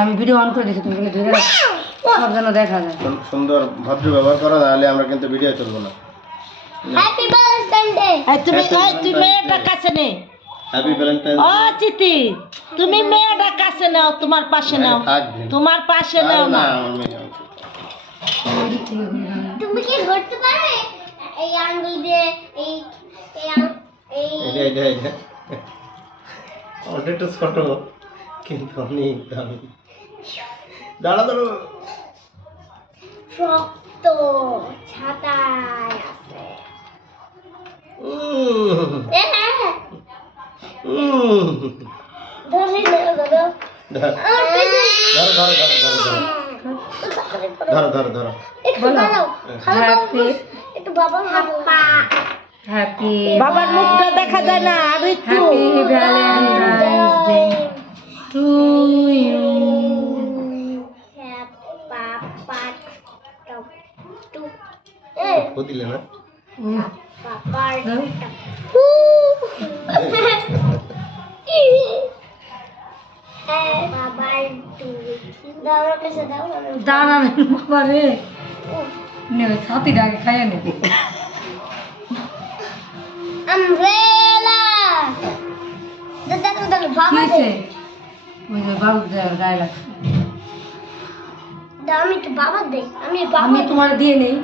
আমি video on করে দিচ্ছি, তুমি কিন্তু ধরে রাখো, সব যেন দেখা যায়। সুন্দর ভদ্র ব্যবহার করো, নাহলে আমরা কিন্তু ভিডিও তুলবো না। Happy Valentine day. তুই মেয়েটার কাছে নে। হ্যাপি ভ্যালেন্টাইন ও চিতি, তুমি মেয়েটার কাছে নাও, তোমার পাশে নাও, তোমার পাশে নাও না। তুমি কি ধরতে পারবে এই আঙ্গুল দিয়ে? এই অনেকটা ছোট কিন্তু অনেক দামি। দাঁড়া দাঁড়ো, শক্ত ছাতায় আছে। ধরে ধরো ধরো ধরো ধরো। একটু ভালো একটু বাবা হাপ্পা। হ্যাপি বাবার মুখটা দেখা যায় না, আর একটু happy Valentine's day to you. Papa too ও দিলে না? পাপার বাবার টু দাও কাছে দাও। দাঁড়া বাবা রে, নে ওই ছাতিটা আগে খাইয়ে নে। আমব্রেলা দেখো দেখো বাবা কিসে ওই যে বাবু গায়ে লাগছে। দাও আমি তো বাবা দেই। আমি বাবা আমি তোমার দিয়ে নেই।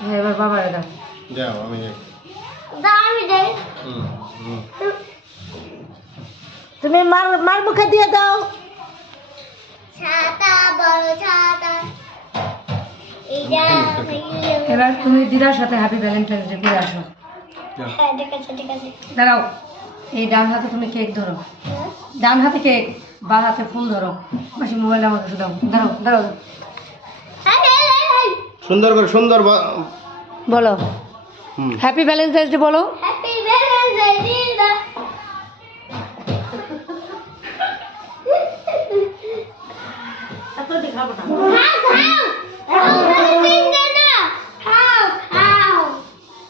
হ্যাঁ এবার বাবারে দাও। যাও আমি যাই। দাও আমি দেই। তুমি মার মুখে দিয়ে দাও। ছাতা বড় ছাতা এইটা এবার তুমি দিদার সাথে হ্যাপি ভ্যালেন্টাইন্স ডে করে আসো। হ্যাঁ ঠিক আছে ঠিক আছে। দাঁড়াও, এই ডান হাতে তুমি কেক ধরো, ডান হাতে কেক, বা হাতে ফুল ধরো। মাসি মোবাইল আমার কাছে দাও। দাঁড়াও দাঁড়াও, সুন্দর করে সুন্দর বলো হ্যাপি ভ্যালেন্টাইন্স ডে বলো। Happy Valentine's day. এত খাবো না। খাও